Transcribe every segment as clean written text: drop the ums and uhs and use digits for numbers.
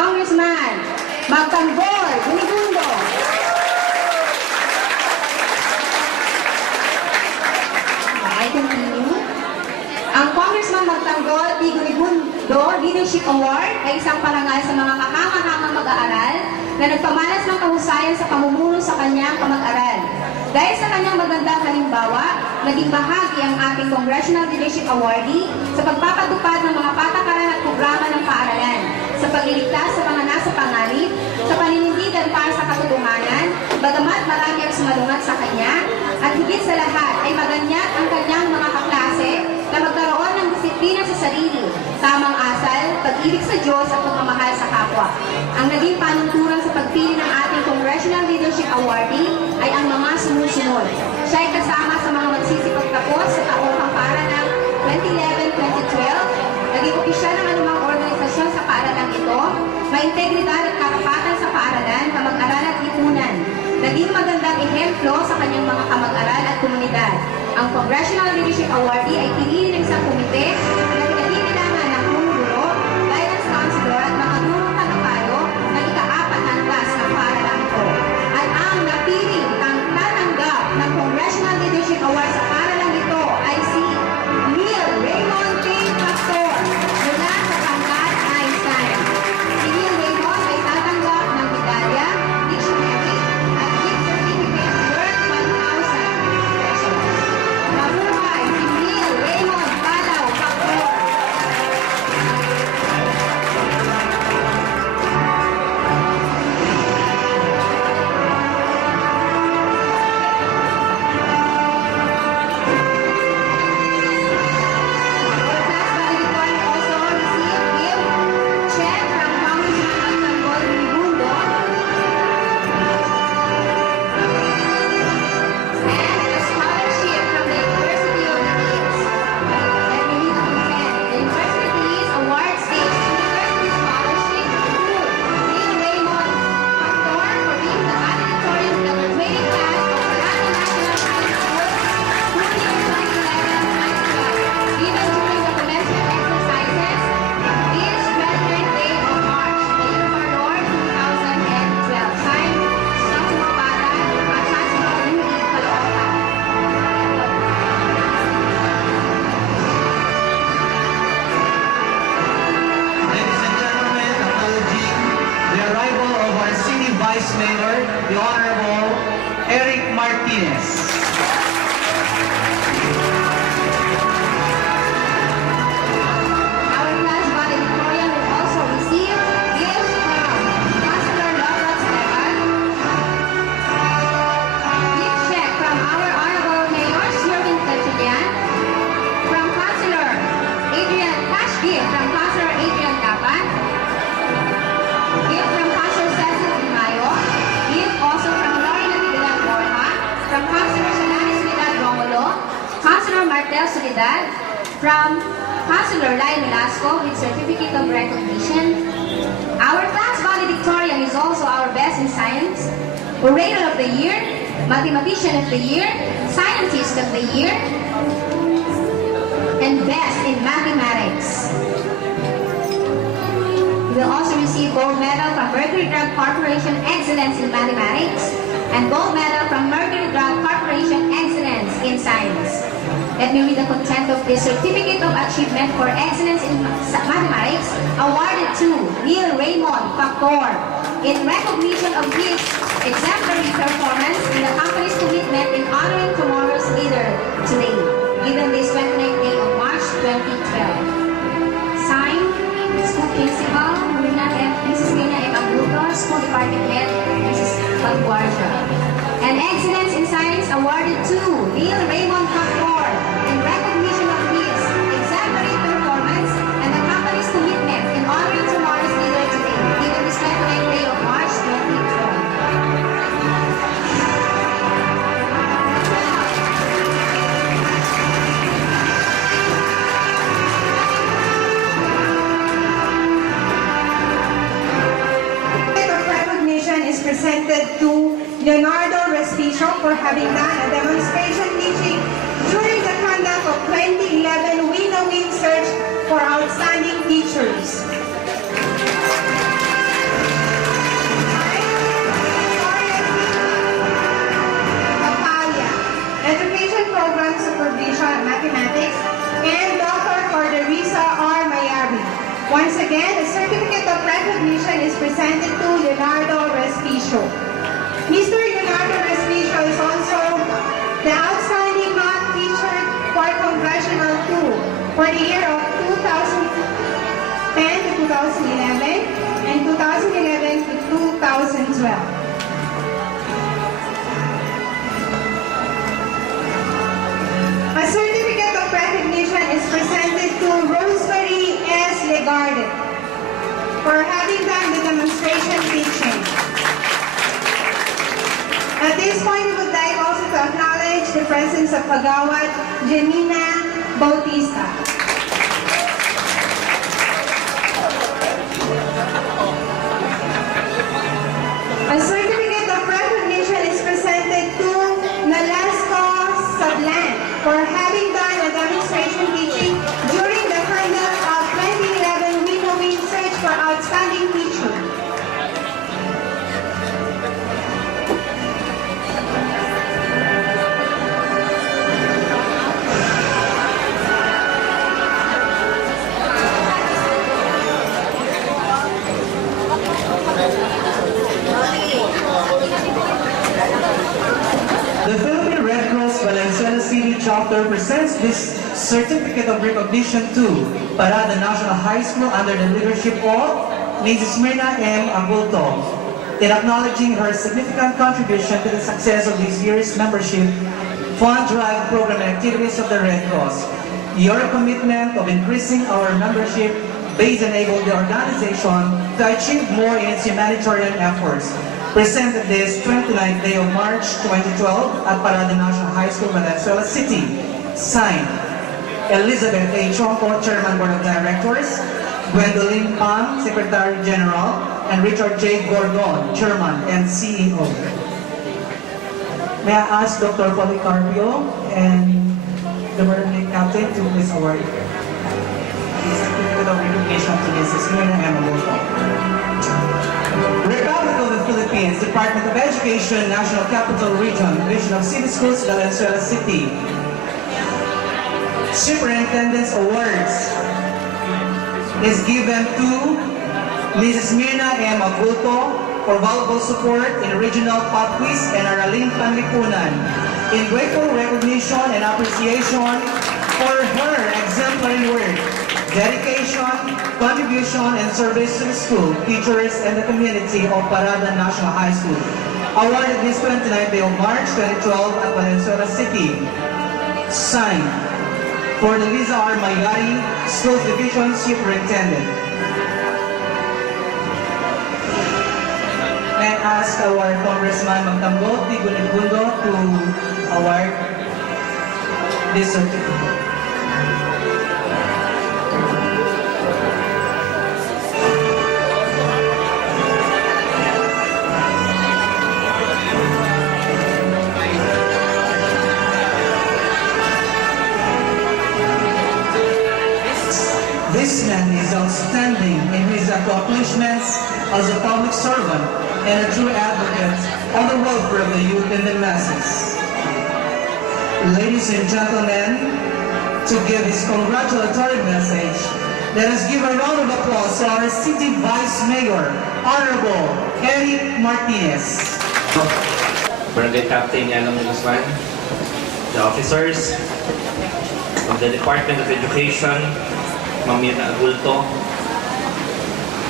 Congressman Magtanggol Gunigundo. I continue. Ang Congressman Magtanggol P. Gunigundo Leadership Award ay isang parangal sa mga kahangahangang mag-aaral na nagpamalas ng kahusayan sa pamumuno sa kanyang kamag-aral. Dahil sa kanyang magandang halimbawa, naging bahagi ang ating Congressional Leadership Awardee sa pagpapatupad ng mga patakaran at programa ng paaralan, sa pagliligtas sa mga nasa panganib, sa paninindigan para sa katotohanan, bagamat marami ang sumalungat sa kanya, at higit sa lahat ay maganyat ang kanyang mga kaklase na magkaroon ng disiplina sa sarili, tamang asal, pag-ibig sa Diyos at pagmamahal sa kapwa. Ang naging panunturan sa pagpili ng ating Congressional Leadership Awardee ay ang mga sumusunod. Siya ay kasama sa mga magsisipagtapos sa taong kampara ng 2011-2012, naging opisyal ng anumang organisasyon sa paaralang ito, may integridad at karapatan sa paaralan, kamag-aral at lipunan. Naging magandang ehemplo sa kanyang mga kamag-aral at komunidad. Ang Congressional Leadership Awardee ay pinili ng isang komite na pinagkailangan ng guro, guidance counselor at mga gurong tagapayo na ika-apat na antas ng paaralang ito. At ang napiling tatanggap ng Congressional Leadership Award sa paaralang ito ay si Neil Raymond K. Pastor mula sa Pangkat Einstein. Si Neil Raymond ay tatanggap ng medalya, dictionary, at gift certificate worth 1,000 pesos. Mabuhay si Neil Raymond Balaw Pastor. Vice Mayor, the Honorable Eric Martinez. Our class valedictorian will also receive gifts from Councilor Lourdes Esteban, gift check from our Honorable Mayor Sherwin Gatchalian, from Councilor Adrian, cash gift from Councilor Adrian Lapan, gift from Councilor Cecil Di Mayo, gift also from Lorena Vidal Borja, from Councilor Shalani Soledad Romulo, Councilor Martel Soledad, from Councilor Lai Velasco with Certificate of Recognition. Our class valedictorian is also our best in science, Orator of the Year, Mathematician of the Year, Scientist of the Year, and Best in Mathematics. We will also receive gold medal from Mercury Drug Corporation Excellence in Mathematics and gold medal from Mercury Drug Corporation Excellence in Science. Let me read the content of this Certificate of Achievement for Excellence in Mathematics awarded to Neil Raymond Factor in recognition of his exemplary performance in the company's commitment in honoring tomorrow's leader today, given this 29th day of March 2012. Signed, School Principal, Mrs. Lina M. Agluto, School Department Head, Mrs. Bagwarja. And Excellence in Science awarded to Neil Raymond Factor in recognition of his exemplary performance and the company's commitment in honoring tomorrow's leader today, given this 29th day of March 2012. Presented to Leonardo Respicio for having done a demonstration teaching during the conduct of 2011 Win-a-Win Search for Outstanding Teachers. Program Supervision Mathematics, and Dr. Corderisa R. Mayari. Once again, a certificate of recognition is presented to Leonardo Respicio. Mr. Leonardo Respicio is also the outstanding math teacher for Congressional 2 for the year of 2010 to 2011 and 2011 to 2012. A certificate of recognition is presented to Rosemary S. Legarde for having done the demonstration teaching. At this point, we would like also to acknowledge the presence of Agawad Janina Bautista. A certificate of recognition is presented to Nalasco Sablan for having done a demonstration teaching during the conduct of 2011 Winnowing Search for Outstanding Teacher. The Philippine Red Cross Valenzuela City Chapter presents this certificate of recognition to Parada National High School under the leadership of Mrs. Myrna M. Agulto, in acknowledging her significant contribution to the success of this year's membership fund drive program and activities of the Red Cross. Your commitment of increasing our membership base enabled the organization to achieve more in its humanitarian efforts. Presented this 29th day of March 2012 at Parada National High School, Valenzuela City. Signed, Elizabeth A. Chonco, Chairman Board of Directors, Gwendolyn Pang, Secretary General, and Richard J. Gordon, Chairman and CEO. May I ask Dr. Policarpio and the Marine Captain to please award the certificate of recognition to Mrs. Myrna M. Agulto. Republic of the Philippines, Department of Education, National Capital Region, Division of City Schools, Valenzuela City. Superintendent's Awards is given to Mrs. Myrna M. Agulto for valuable support in regional pathways and Aralin Panlipunan in grateful recognition and appreciation for her exemplary work, dedication, contribution, and service to the school, teachers, and the community of Parada National High School. Awarded this 29th day of March 2012 at Valenzuela City. Signed for the Liza R. Mayari, Schools Division Superintendent. May I ask our Congressman Magtambo Tigunigundo to award this certificate. This man is outstanding in his accomplishments as a public servant and a true advocate on the welfare of the youth and the masses. Ladies and gentlemen, to give his congratulatory message, let us give a round of applause to our City Vice Mayor, Honorable Eric Martinez. Barangay Captain Yanong Guzman, the officers of the Department of Education, Ma'am Myrna Agulto,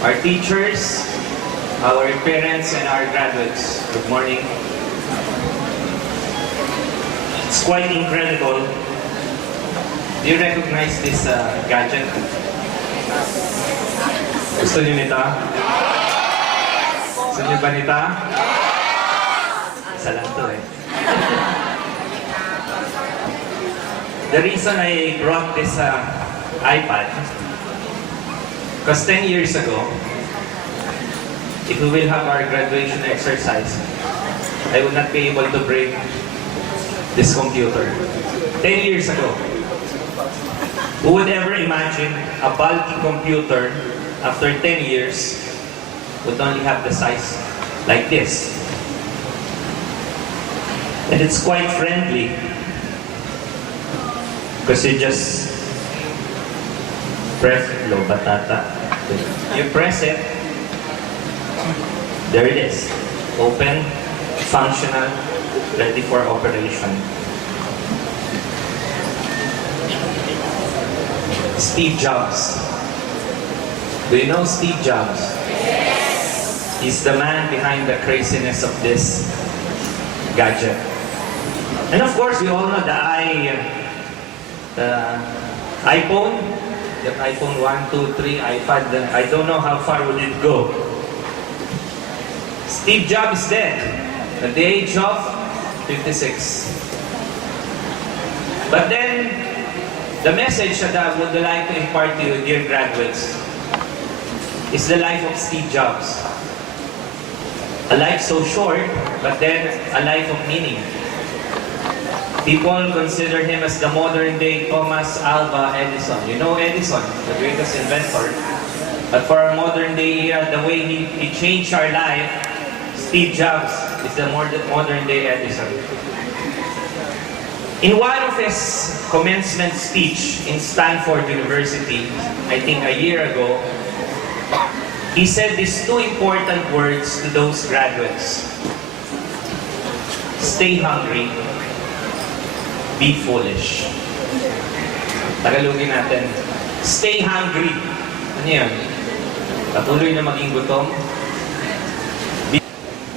our teachers, our parents, and our graduates. Good morning. It's quite incredible. Do you recognize this gadget? Gusto niyo nito? Gusto niyo ba nito? Isa lang to eh. The reason I brought this iPad, because 10 years ago, if we will have our graduation exercise, I would not be able to bring this computer. 10 years ago. Who would ever imagine a bulky computer after 10 years would only have the size like this? And it's quite friendly. Because you just press low batata. You press it. There it is. Open, functional, ready for operation. Steve Jobs. Do you know Steve Jobs? Yes. He's the man behind the craziness of this gadget. And of course, we all know the iPhone, the iPhone 1, 2, 3, iPad. I don't know how far would it go. Steve Jobs is dead at the age of 56. But then, the message that I would like to impart to you, dear graduates, is the life of Steve Jobs. A life so short, but then a life of meaning. People consider him as the modern-day Thomas Alva Edison. You know Edison, the greatest inventor. But for our modern-day era, the way he changed our life, Steve Jobs is the modern-day Edison. In one of his commencement speech in Stanford University, I think a year ago, he said these two important words to those graduates. Stay hungry, be foolish. Tagalogin natin. Stay hungry. Ano yun? Patuloy na maging gutom.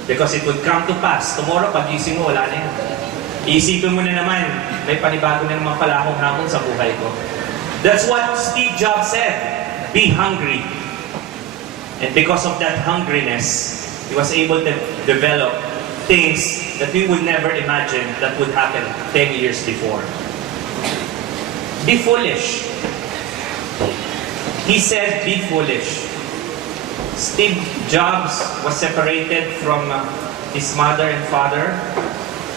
Because it would come to pass. Tomorrow, pag-gising mo, wala na yan. Iisipin mo na naman, may panibago na naman pala akong hamon sa buhay ko. That's what Steve Jobs said. Be hungry. And because of that hungriness, he was able to develop things that we would never imagine that would happen 10 years before. Be foolish. He said, be foolish. Steve Jobs was separated from his mother and father.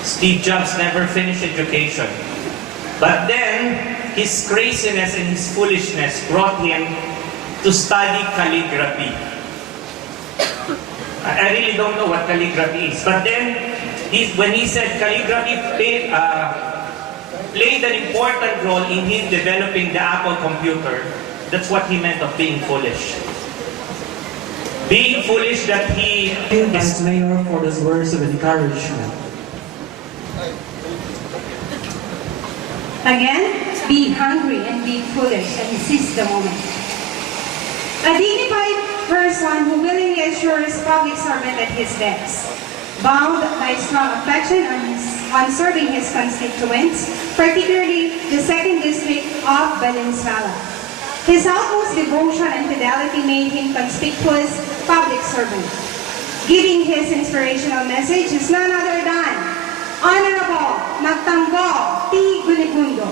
Steve Jobs never finished education. But then, his craziness and his foolishness brought him to study calligraphy. I really don't know what calligraphy is. But then, when he said calligraphy played an important role in him developing the Apple computer, that's what he meant of being foolish. Being foolish that he Vice Mayor for those words of encouragement. Again, be hungry and be foolish and seize the moment. A dignified person who willingly assures public servant at his desk, bound by strong affection on serving his constituents, particularly the 2nd District of Valenzuela. His utmost devotion and fidelity made him conspicuous public servant. Giving his inspirational message is none other than Honorable Magtanggol T. Gunigundo.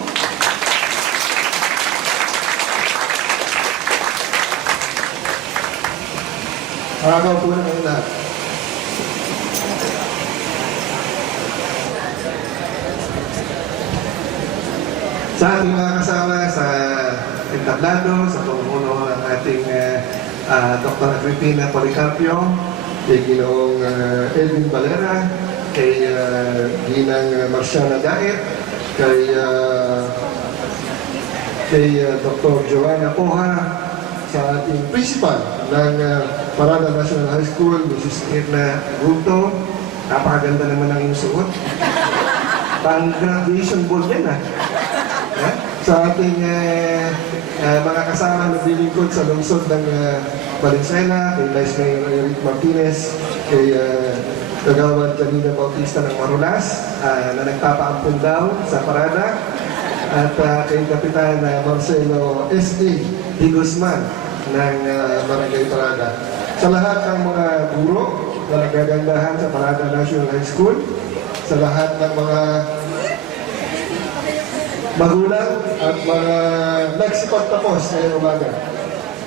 Araw po na kayo lahat. Sa ating mga kasama sa entablado, sa pamumuno ng ating Dr. Agripina Policarpio, kay Ginoong Edwin Valera, kay Ginang Marciana Daet, kay Dr. Joanna Poha, sa ating principal ng Parada National High School, Mrs. Edna Gulto. Napakaganda naman ang iyong suot. Pang-graduation ball yan Sa ating mga kasama na bilingkod sa lungsod ng Valenzuela, kay Vice Mayor Eric Martinez, kay Kagawad Janina Bautista ng Marulas, na nagpapaampun daw sa parada, at kay Kapitan Marcelo S.A. Di Guzman ng Barangay Parada. Sa lahat ng mga guro na nagagandahan sa Parada National High School, sa lahat ng mga magulang at mga nagsipagtapos ngayong umaga.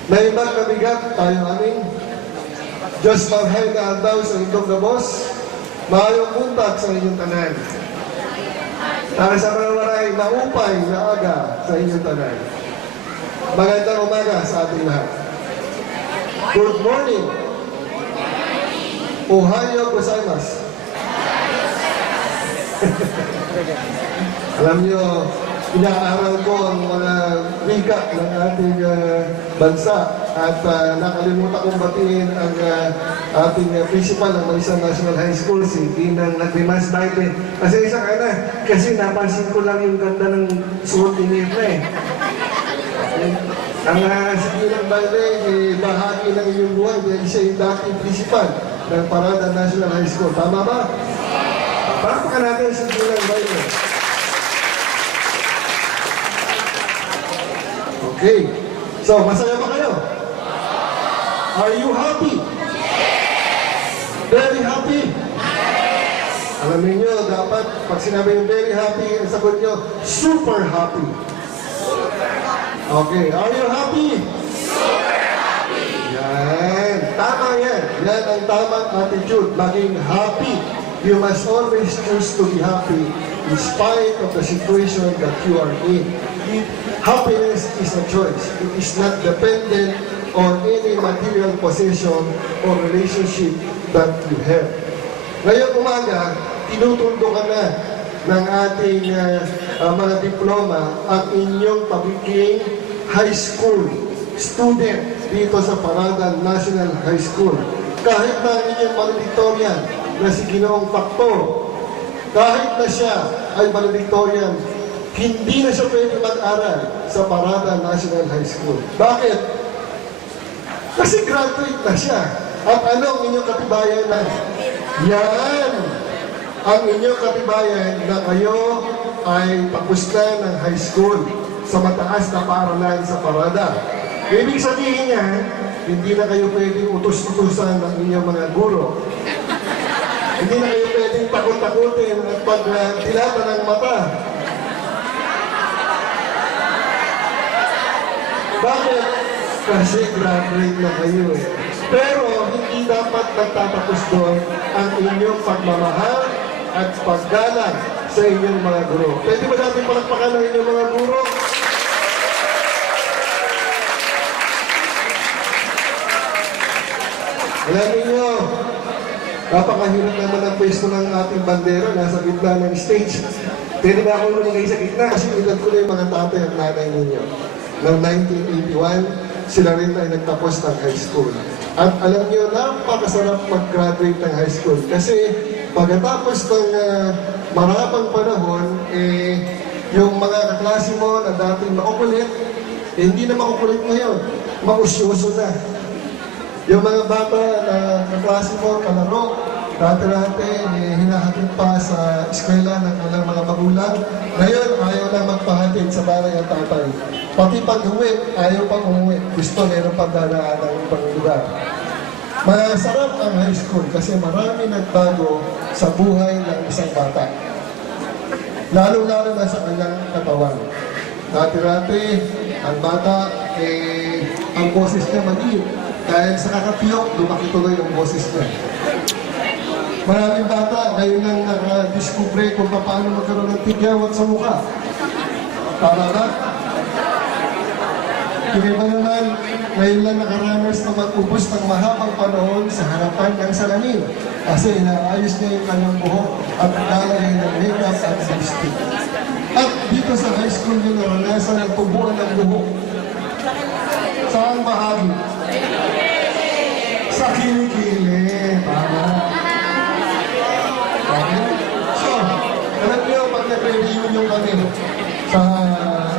May ibang nabigat tayo amin. Diyos maghay na andaw sa inyong gabos, maayong buntag sa inyong tanan. Para sa mga waray, maupay na aga sa inyong tanan. Magandang umaga sa ating lahat. Good morning. Ohayo gozaimasu. Alam niyo, inaaral ko ang mga wika ng ating bansa at nakalimutan kong batiin ang ating principal ng Malaysia National High School, si Dinang Nagrimas Baite. Kasi isa ka na, kasi napansin ko lang yung ganda ng suot ni Mirna eh. Ang si Dinang Baite, bahagi ng iyong buhay dahil siya yung dating principal ng Parada National High School. Tama ba? Pakpakan natin si Dinang Baite. Okay. So, masaya ba kayo? Are you happy? Yes! Very happy? Yes! Alam niyo, dapat pag sinabi yung very happy, ang sagot nyo, super happy. Okay. Are you happy? Super happy! Yan. Tama yan. Yan ang tamang attitude. Maging happy. You must always choose to be happy in spite of the situation that you are in. Happiness is a choice. It is not dependent on any material possession or relationship that you have. Ngayong umaga, tinutundo ka na ng ating mga diploma ang inyong pagiging high school student dito sa Parada National High School. Kahit na ang inyong valedictorian na si Ginoong Factor, kahit na siya ay valedictorian, hindi na siya pwede mag-aral sa Parada National High School. Bakit? Kasi graduate na siya. At ano ang inyong katibayan na? Yan! Ang inyong katibayan na kayo ay tapos na ng high school sa mataas na paaralan sa Parada. Ibig sabihin niya, hindi na kayo pwedeng utos-utusan ng inyong mga guro. Hindi na kayo pwedeng takot-takutin at pag-tilata ng mata. Bakit? Kasi graduate na kayo eh. Pero hindi dapat nagtatapos doon ang inyong pagmamahal at paggalang sa inyong mga guro. Pwede ba natin palakpakan ng inyong mga guro? Alam niyo, napakahirap naman ang pwesto ng ating bandera nasa gitna ng stage. Pwede ba ako lumagay sa gitna? Kasi edad ko na yung mga tatay at nanay ninyo. Noong 1981, sila rin ay nagtapos ng high school. At alam niyo, napakasarap mag-graduate ng high school. Kasi pagkatapos ng maramang panahon, yung mga kaklase mo na dating makukulit, hindi na makukulit ngayon. Mausyoso na. Yung mga bata na kaklase mo, kalaro, dati-dati, hinahatid pa sa eskwela ng kanilang mga magulang. Ngayon, ayaw na magpahatid sa bahay at tatay. Pati pag-uwi, ayaw pang umuwi. Gusto meron pang dadaan ng ibang lugar. Masarap ang high school kasi marami nagbago sa buhay ng isang bata. Lalo-lalo na sa kanyang katawan. Dati-dati, ang bata, ang boses niya maliit. Dahil sa kakapiyok, lumaki tuloy ang boses niya. Maraming bata, ngayon lang nakadiskubre kung paano magkaroon ng tigyawat sa mukha. Tama ba? Kaya ba naman, ngayon lang nakaranas na mag-ubos ng mahabang panahon sa harapan ng salamin. Kasi inaayos niya yung kanyang buhok at lalagay ng makeup at lipstick. At dito sa high school niya naranasan ang tubuan ng buhok. Saan bahagi? Sa kilikili. Tama. So, alam niyo, pag nagre-reunion kami sa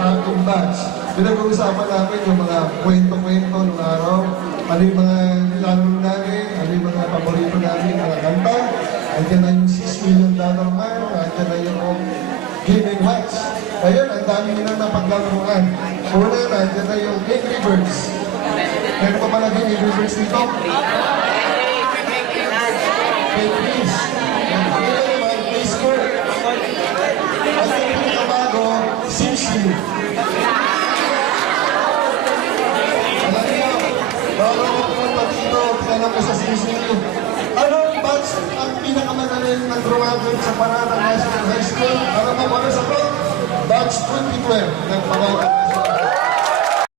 ating batch, pinag-uusapan namin yung mga kwento-kwento ng araw, ano yung mga nilalaro namin, ano yung mga paborito namin, mga kanta, andyan na yung $6 million man, andyan na yung Game & Watch. Ayun, ang dami nila na paglaruan. Una, andyan na yung Angry Birds. Meron pa ba naging Angry Birds dito? Tetris. Facebook. At yung pinakabago, SimSim. Alam niyo, bago ko pumunta dito, tinanong ko sa SimSim, anong batch ang pinakamagaling na graduate sa Parada National High School? Alam mo ba na sa batch 2012 ng Parada